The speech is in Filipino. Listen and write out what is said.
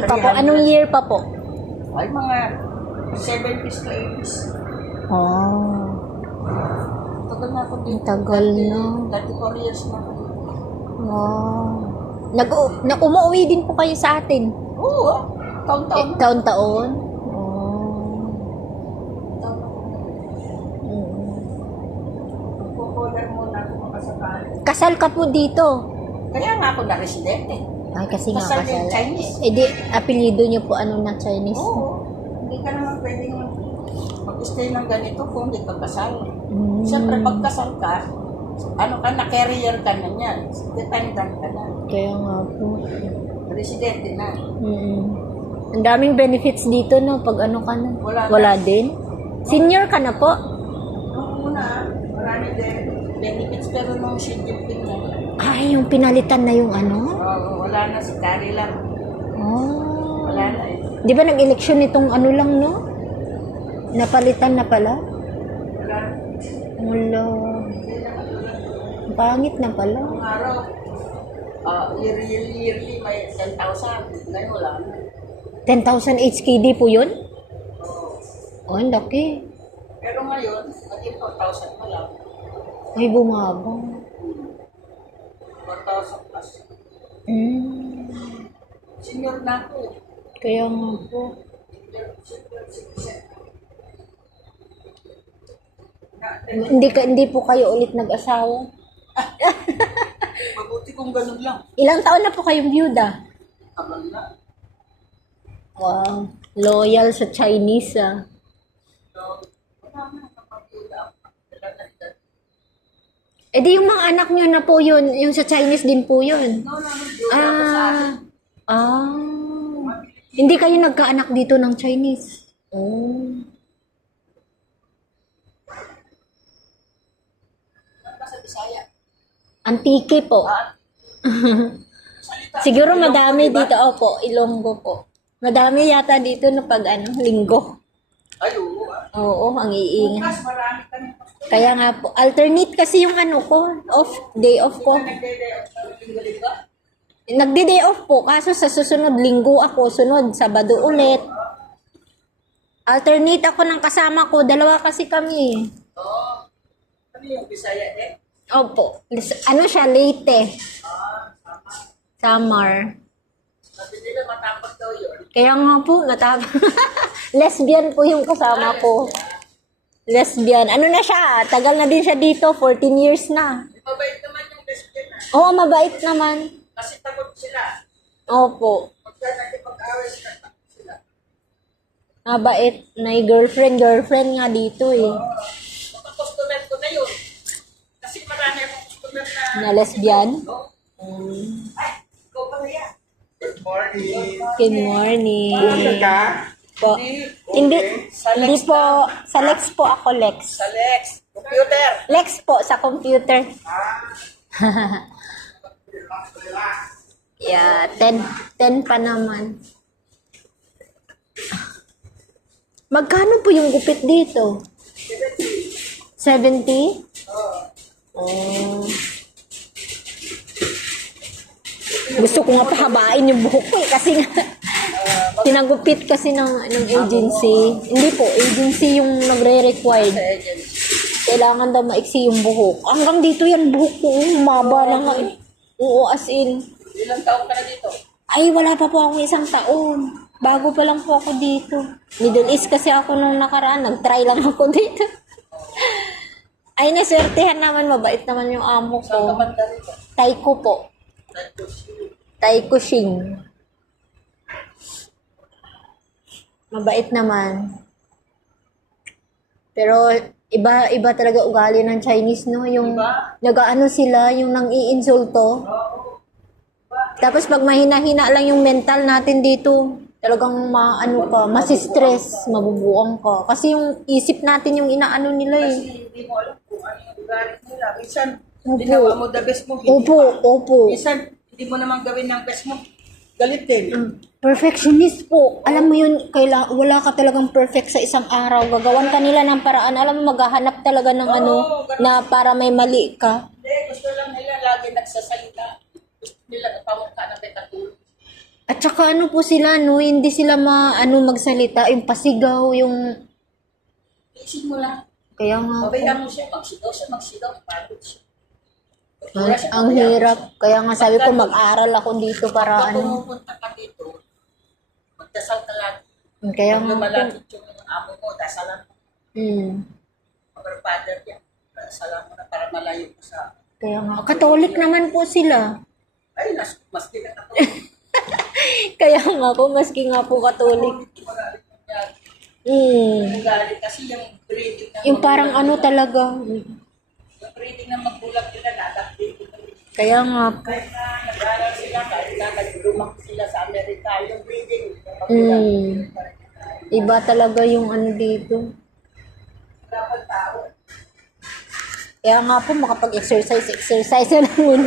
pa po. Anong year pa po? Ay, mga 70s to 80s. Oh. Tagal na ako dito. Tagal na. 34 years na ako dito. Wow. Umuwi din po kayo sa atin? Oo, taon-taon. Taon-taon? Magpo-collar muna ako makasakali. Kasal ka po dito? Kaya nga ako na-residente. Ay, kasi nga Kasal kasal. din Chinese. Eh di, apelido niyo po ano na Chinese? Oo. Hindi ka naman pwedeng mag-stay ng ganito kung hindi ka kasal. Mm. Siyempre, pag kasal ka, ano ka na, carrier ka na niyan. Dependent ka na. Kaya nga po. Residente na. Ang daming benefits dito, no? Pag ano ka na. Wala din? Senior ka na po? Nung una, marami din benefits, pero nung Xi Jinping na. Ay, yung pinalitan na yung ano? Wala na, si Carrie lang. Oh. Wala na eh. Di ba nag-eleksyon itong ano lang, no? Napalitan na pala? Wala. Wala. Hindi na katulad. Pangit na pala. Nung araw, yearly may 10,000. Ngayon wala na. 10,000 HKD po yun? Oo. Oh, ang laki. Pero ngayon, naging 4,000 pa lang. Ay, bumaba. 4,000 plus. Senior na ako eh. Kaya nga po. Senior citizen. Hindi po kayo ulit nag-asawa? Mabuti kung ganun lang. Ilang taon na po kayong byuda? Tagal na. Wow. Loyal sa Chinese, ah. So, wala na kapag yun ako. Wala na edad. Eh di yung mga anak nyo na po yun, yung sa Chinese din po yun. No, yun ako sa akin. Hindi kayo nagkaanak dito ng Chinese? Oh. Sa Bisaya. Antike po. Salita. Siguro Ilonggo, madami diba? dito. Opo, Ilonggo po. Madami yata dito na pag linggo. Ay, oo. Oo, ang iingay. Bukas, marami ka na. Kaya nga po, alternate kasi yung ano ko, day off ko. Nagdede, linggo-linggo ba? Nagde-day off po, kaso sa susunod linggo ako, sunod Sabado ulit. Alternate ako ng kasama ko, dalawa kasi kami. Oo. Ano yung Bisaya eh? Opo, ano siya, Leyte, Samar. Sabi nila matapos daw yun. Kaya nga po, lesbian po yung kasama ko. Lesbian. Ano na siya? Tagal na din siya dito. 14 years na. Mabait naman yung lesbian na. Oo, mabait naman. Kasi takot sila. Opo. Pagka nakipag-away sila. Mabait. May girlfriend nga dito eh. Mga customer ko na yun. Kasi marami akong customer na... Na lesbian? No? Ay, ikaw pa yan. Good morning. Good morning. Ano ka? Po. Hindi, hindi po. Sa Lex po ako, Lex. Sa Lex. Computer. Lex po, sa computer. Yeah, 10 pa naman. Magkano po yung gupit dito? 70? Oh. Gusto ko nga pahabain yung buhok ko eh, kasi nga pinagupit kasi ng agency. Hindi po, agency yung nagre-required. Kailangan daw maiksi yung buhok. Hanggang dito yan buhok ko, umaba na nga eh. Oo, as in. Ilang taon ka na dito? Ay, wala pa po akong 1 taon. Bago pa lang po ako dito. Middle East kasi ako nung nakaraan. Nag-try lang ako dito. Ay, naswertehan naman. Mabait naman yung amo Saan ka ko. banda rito? Taiko po. Taiko Shing. Mabait naman. Pero iba talaga ugali ng Chinese, no? Yung Iba? nag-aano sila, yung nang-iinsulto. Tapos pag mahina-hina lang yung mental natin dito, talagang masistress, mabubuang ka. Kasi yung isip natin yung inaano nila eh. Kasi hindi mo alam kung ano yung ugali nila. Minsan, Opo. ginawa mo the best mo. Hindi Opo, pa. opo. Minsan, hindi mo naman gawin yung best mo. Galit din. Perfectionist po. Alam mo yun, wala ka talagang perfect sa isang araw. Gagawan ka nila ng paraan. Alam mo, maghahanap talaga ng ganun. na para may mali ka. Hindi, gusto lang nila lagi nagsasalita. Gusto nila napamukha na may katulog. At saka ano po sila, no, hindi sila magsalita, yung pasigaw, yung, Isip mo lang. kaya nga po, Pabayaan mo siya, magsigaw, pagod siya. ang hirap. Kaya nga sabi ko, mag-aral ako dito para Pag ano. pumupunta ka dito, magdasal ka lang. Kaya Pag nga po. lumalapit yung amo mo, dasalan mo. Hmm. Our father niya, dasalan mo na para malayo ka sa... Kaya nga, Katolik naman po sila. Ay, mas bigat ako. Kaya nga po, maski nga po Katolik. Hmm. Ugali kasi yung breathing ng Yung parang ano talaga. yung breathing ng magulang nila, natapit. Kaya nga po. Kahit na nag-aaral sila, kahit na nag-lumaki sila sa Amerika, yung breathing ng magulang. Iba talaga yung ano dito. Dapat tao. Kaya nga po, makapag-exercise na lang muna.